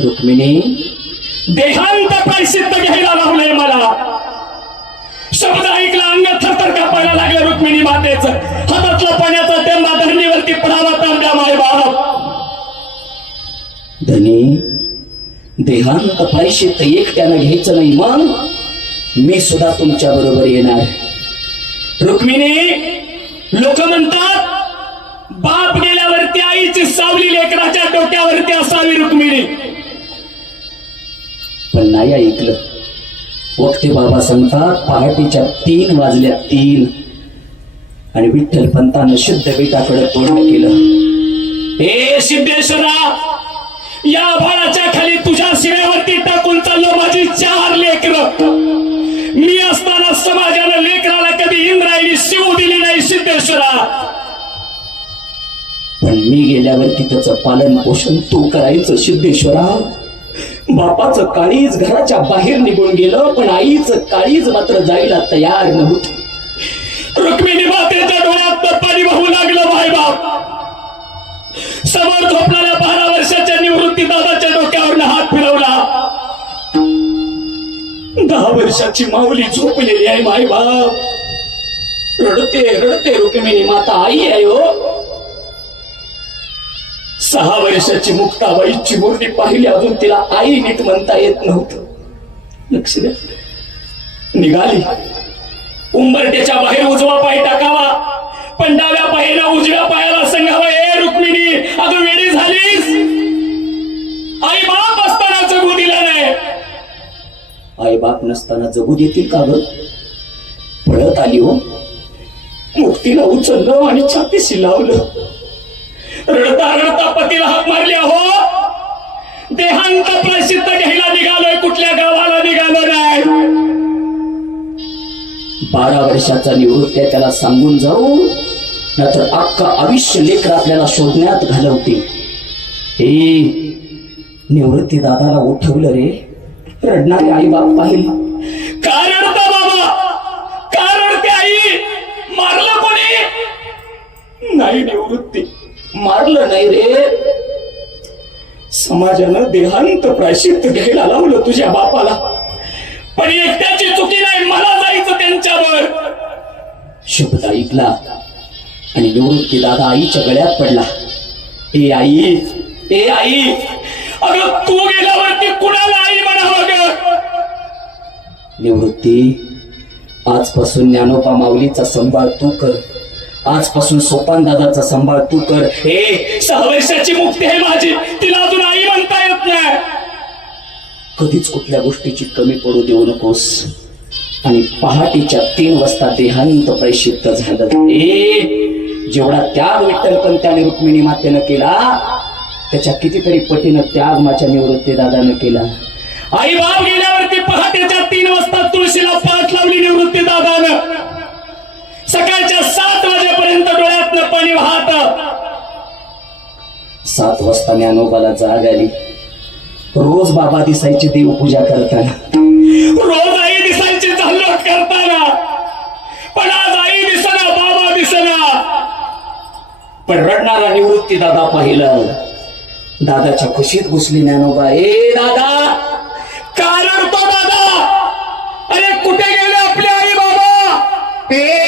रुक्मिणी देहांत प्रायश्चित्त घ्यायला लावलंय मला. शब्द ऐकला अंग थरथर कापायला लागलं रुक्मिणी मातेचं. हातातला पाण्याचा तेंबा धरणीवरती पडावा तांब्या माय बाप. धनी देहांत प्रायश्चित्त एकट्यानं घ्यायचं नाही मग मी सुद्धा तुमच्या बरोबर येणार. रुक्मिणी नाही ऐकलं. वक्ते बाबा सांगतात पहाटेच्या तीन वाजल्या तीन. आणि विठ्ठल पंतानं शुद्ध बेटाकडे तोंड केलं. हे सिद्धेश्वरा या भाराच्या खाली तुझ्या शिव्यावरती टाकून चाललो माझी चार लेकर. मी असताना समाजानं लेकराला कधी इंद्रायणी शिव दिली नाही सिद्धेश्वरा. पण मी गेल्यावरती त्याचं पालन पोषण तू करायचं सिद्धेश्वरा. बापाचं काळीज घराच्या बाहेर निघून गेलं पण आईचं काळीज मात्र जायला तयार नव्हतं. रुक्मिणी मातेच्या डोळ्यात पाणी वाहू लागलं भाई बाप. समोर झोपणाऱ्या बारा वर्षाच्या निवृत्ती दादाच्या डोक्यावर हात फिरवला. दहा वर्षाची माऊली झोपलेली आहे माय बाप. रडते रडते रुक्मिणी माता आई आहे हो. सहा वर्षाची मुक्ताबाईची मूर्ती पाहिली अजून तिला आई नीट म्हणता येत नव्हतं. लक्ष द्या. निघाली. उंबरट्याच्या बाहेर उजवा पाय टाकावा. पण डाव्या पायाला उजव्या पायाला सांगावं ए रुक्मिणी अजून वेळी झालीस? आई बाप असताना जगू दिला नाही. आई बाप नसताना जगू देतील का ग? पळत आली हो. मुक्तीला उचललं आणि छातीशी लावलं. रडता रडता पतीला हाक मारली हो देहांत प्रसिद्ध घ्यायला निघालोय कुठल्या गावाला निघालो नाही. बारा वर्षाचा निवृत्त त्याला सांगून जाऊ. नाहीतर अख्खा आयुष्य लेकर आपल्याला शोधण्यात घालवते हे निवृत्ती दादाला उठवलं रे. रडणारे आई बाप पाहिला का रडता बाबा? का रडते आई मारलं कोणी? नाही निवृत्ती. मारलं नाही रे. समाजानं देहांत प्रायशित घ्यायला लावलं तुझ्या बापाला. पण एकट्याची चुकी नाही मला जायचं त्यांच्यावर. शब्द ऐकला आणि निवृत्ती दादा आईच्या गळ्यात पडला. ए आई ए आई अगं तू गेल्यावरती कुणाला आई म्हणावं ग? निवृत्ती आजपासून ज्ञानोपा माऊलीचा संभाळ तू कर. आजपासून सोपान दादाचा संभाळ तू कर. हे सहा वर्षाची मुक्ती आहे माझी. तिला अजून आई म्हणता येत नाही. कधीच कुठल्या गोष्टीची कमी पडू देऊ नकोस. आणि पहाटेच्या तीन वाजता देहांत प्रैशित झालं. ए जेवढा त्याग विठ्ठल त्याने रुक्मिणी मातेनं केला त्याच्या कितीतरी पटीनं त्याग माझ्या निवृत्ती दादानं केला. आई बाप गेल्यावरती पहाटेच्या तीन वाजता तुळशीला पाठ लावली निवृत्ती दादानं. डोळ्यातनं सात वाजता ज्ञानोबाला जाग आली. रोज बाबा दिसायची देवपूजा करताना. रोज आई दिसायची झालोट करताना. पण आज आई दिसना बाबा दिसना. पण रडणारा निवृत्ती दादा पाहिलं. दादाच्या खुशीत घुसली ज्ञानोबा ए दादा कारण तो दादा. अरे कुठे गेले आपले आई बाबा? पेटून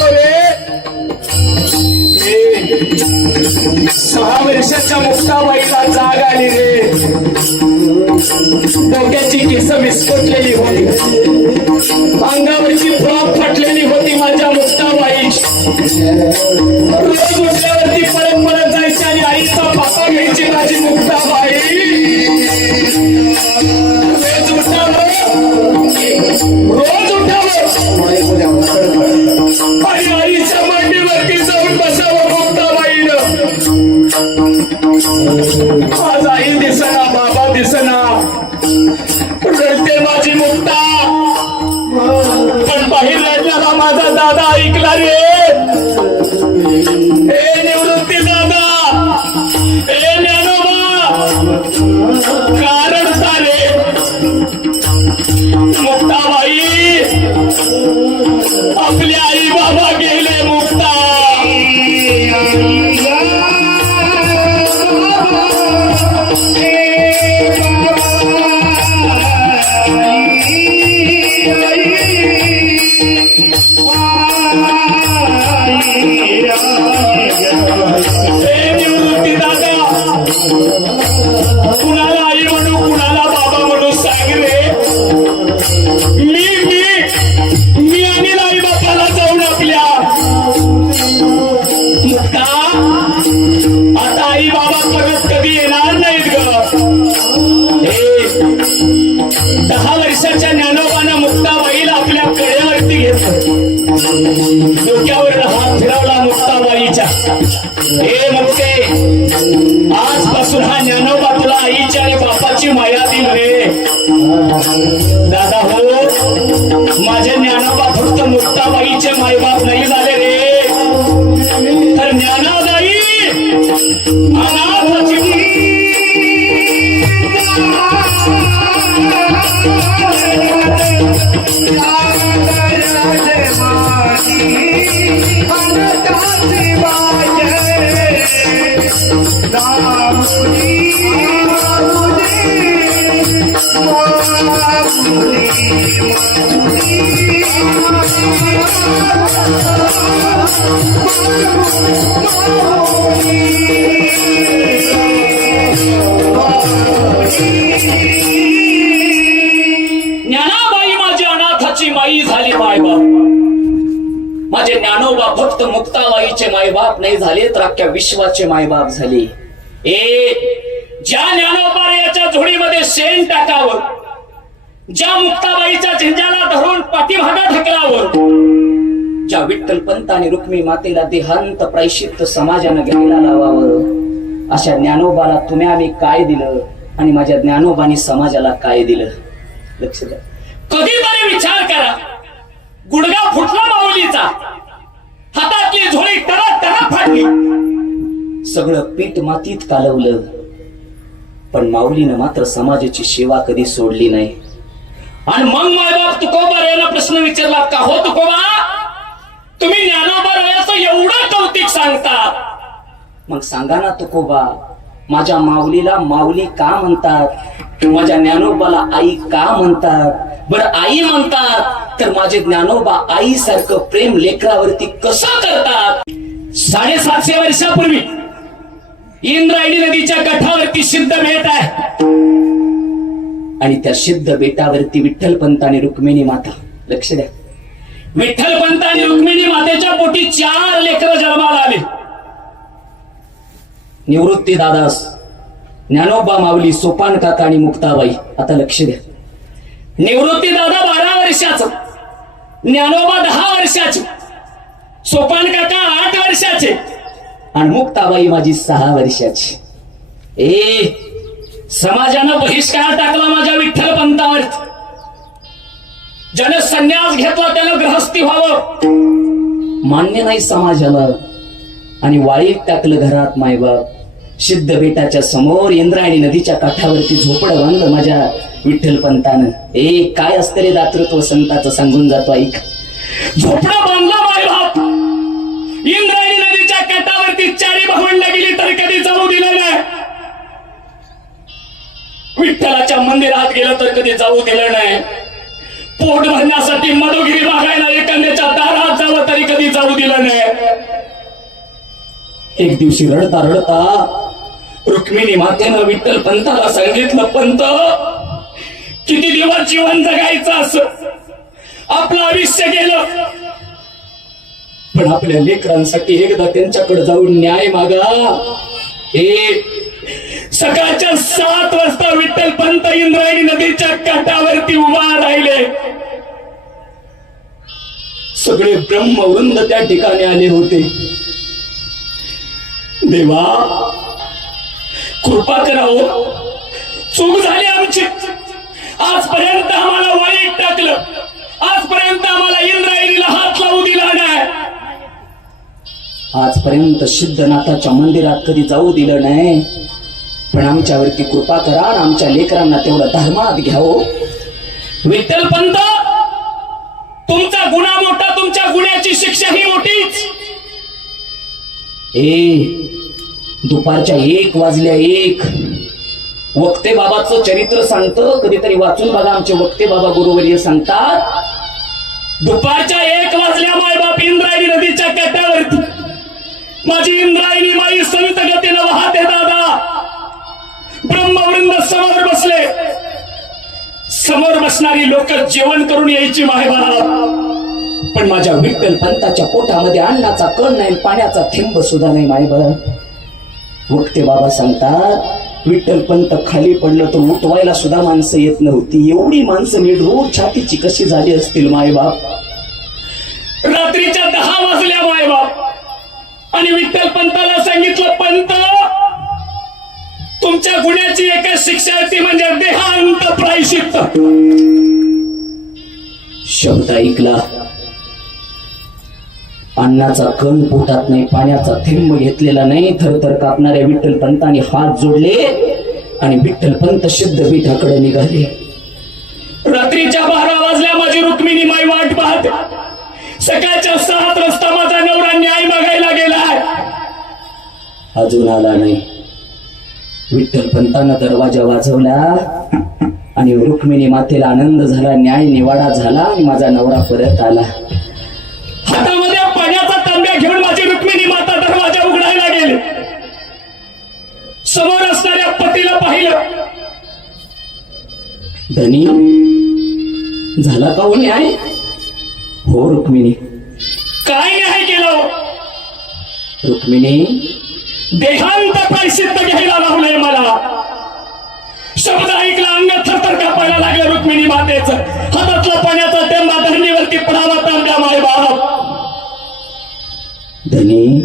बापाची रे. सहा वर्षाच्या मुक्ताबाईला जाग आली रे. डोक्याची केस विस्कटलेली होती. अंगावरची फ्रॉक फाटलेली होती माझ्या मुक्ताबाई रोज उठल्यावरती परत परत जायची आणि आईचा पापा घ्यायची माझी मुक्ताबाई रोज उठावं कुणाला आई म्हणू कुणाला बाबा म्हणू मी मी मी आणि आई बापाला जाऊन आपल्या मुक्ता आता आई बाबा परत कधी येणार नाहीत ग दहा वर्षाच्या ज्ञानोबानं मुक्ताबाईला आपल्या कड्यावरती घेतलं. डोक्यावर हे मुक्ते आजपासून हा ज्ञानोबा तुला आईची आणि बापाची माया दिल रे. दादा हो माझे ज्ञानोबा फक्त मुक्ताबाईचे मायबाप नाही झाले रे. तर ज्ञानोबा ज्ञानाबाई माझी अनाथाची माई झाली मायबाप. माझे ज्ञानोबा फक्त मुक्ताबाईचे मायबाप नाही झाले तर अख्ख्या विश्वाचे मायबाप झाले. ए ज्या ज्ञानोबा याच्या झोडीमध्ये शेण टाकावं ज्या मुक्ताबाईच्या झेंड्याला धरून पाठीभागा ढकलावं ज्या विठ्ठल पंत आणि रुक्मी मातेला देहांत प्रायशित समाजानं घ्यायला लावावं अशा ज्ञानोबाला तुम्ही आम्ही काय दिलं आणि माझ्या ज्ञानोबानी समाजाला काय दिलं? लक्ष द्या. कधीतरी विचार करा. गुडगा फुटला माऊलीचा. हातातली झोळी टरा टरा फाटली. सगळं पीठ मातीत कालवलं. पण माऊलीनं मात्र समाजाची सेवा कधी सोडली नाही. आणि मग मायबाप तुकोबा याला प्रश्न विचारला का? हो तुकोबा तुम्ही ज्ञानोबा रायाचं एवढं कौतिक सांगता मग सांगा ना तुकोबा माझ्या माऊलीला माऊली का म्हणतात? माझ्या ज्ञानोबाला आई का म्हणतात? बरं आई म्हणतात तर माझे ज्ञानोबा आई सारखं प्रेम लेकरावरती कसं करतात? साडेसातशे वर्षापूर्वी इंद्रायणी नदीच्या काठावरती सिद्ध मिळत आहे. आणि त्या सिद्ध बेटावरती विठ्ठलपंत आणि रुक्मिणी माता. लक्ष द्या. विठ्ठलपंत आणि रुक्मिणी मातेच्या पोटी चार लेकर जन्माला आले. निवृत्ती दादास ज्ञानोबा माऊली सोपान काका आणि मुक्ताबाई आता लक्ष द्या. निवृत्ती दादा बारा वर्षाचा ज्ञानोबा दहा वर्षाचे सोपान काका आठ वर्षाचे आणि मुक्ताबाई माझी सहा वर्षाची. ए समाजानं बहिष्कार टाकला माझ्या विठ्ठल पंतावर ज्यानं संन्यास घेतला त्यानं ग्रहस्थी व्हावं. मान्य नाही समाजाला आणि वाळीत टाकलं घरात मायबाप सिद्ध बेटाच्या समोर इंद्रायणी नदीच्या काठावरती झोपडं बांधलं माझ्या विठ्ठल पंतानं ए काय असतं रे दातृत्व संताचं सांगून जातो ऐक. झोपडा बांधला माय बाप. इंद्रायणी नदीच्या काठावरती चारी भावंड गेली तर कधी जाऊ दिलं नाही. विठ्ठलाच्या मंदिरात गेलं तर कधी जाऊ दिलं नाही. पोट भरण्यासाठी मधुगिरी मागायला एखाद्याच्या दारात जावं तरी कधी जाऊ दिलं नाही. एक दिवशी रडता रडता रुक्मिणी मातेनं विठ्ठल पंताला सांगितलं पंत किती दिवस जीवन जगायचं असं? आपलं आयुष्य गेलं. पण आपल्या लेकरांसाठी एकदा त्यांच्याकडे जाऊन न्याय मागा. हे सकाळच्या सात वाजता विठ्ठल पंत इंद्रायणी नदीच्या काठावरती उभा राहिले. सगळे ब्रह्मवृंद त्या ठिकाणी आले होते. देवा कृपा करावं. चूक झाली आमची. आजपर्यंत आम्हाला वाईट टाकलं. आजपर्यंत आम्हाला इंद्रायणीला हात लावू दिला नाही. आजपर्यंत सिद्धनाथाच्या मंदिरात कधी जाऊ दिलं नाही. पण आमच्यावरती कृपा करा आणि आमच्या लेकरांना तेवढं धर्मात घ्यावं. विठ्ठल पंत तुमचा गुन्हा मोठा तुमच्या गुन्ह्याची शिक्षा ही मोठीच. ए दुपारच्या एक वाजल्या एक. वक्ते बाबाचं चरित्र सांगतं कधीतरी वाचून बघा आमचे वक्ते बाबा गुरुवर्य सांगतात. दुपारच्या एक वाजल्या मायबाप इंद्रायणी नदीच्या काठावरती. माझी इंद्रायणी माई संत गतीनं वाहते दादा. समोर बसले. समोर बसणारी लोक जेवण करून यायची मायबाप पण माझ्या विठ्ठल पंताच्या पोटामध्ये अन्नाचा कण नाही पाण्याचा थेंब सुद्धा नाही मायबा वक्ते बाबा सांगतात विठ्ठल पंत खाली पडलं तर उठवायला सुद्धा माणसं येत नव्हती. एवढी माणसं निडरूट छातीची कशी झाली असतील मायबाप? रात्रीच्या दहा वाजल्या मायबाप. आणि विठ्ठल पंताला सांगितलं पंत तुमच्या गुन्ह्याची एकच शिक्षा आहे ती म्हणजे देहांत प्रायशित शब्द ऐकला. अन्नाचा कण पोटात नाही पाण्याचा थेंब घेतलेला नाही थरथर कापणाऱ्या विठ्ठल पंतांनी हात जोडले आणि विठ्ठल पंत सिद्ध पीठाकडे निघाले. रात्रीच्या बारा वाजल्या माझी रुक्मिणी माई वाट पाहते. सकाळच्या सात रस्ता माझा नवरा न्याय मागायला गेलाय. अजून आला नाही. विठ्ठल पंतानं दरवाजा वाजवला आणि रुक्मिणी मातेला आनंद झाला न्याय निवाडा झाला आणि माझा नवरा परत आला. हातामध्ये पाण्याचा तांब्या घेऊन माझी रुक्मिणी माता दरवाजा उघडायला गेली. समोर असणाऱ्या पतीला पाहिलं. धनी झाला का हो न्याय? हो रुक्मिणी. काय न्याय केलं? रुक्मिणी देहांत प्रायश्चित्त घ्यायला लावलंय मला. शब्द ऐकला अंग थरथर कापायला लागलं रुक्मिणी मातेच. हातातलं पाण्याचा टेंबा धरणीवरती पडावा तांब्या माय बाप. धनी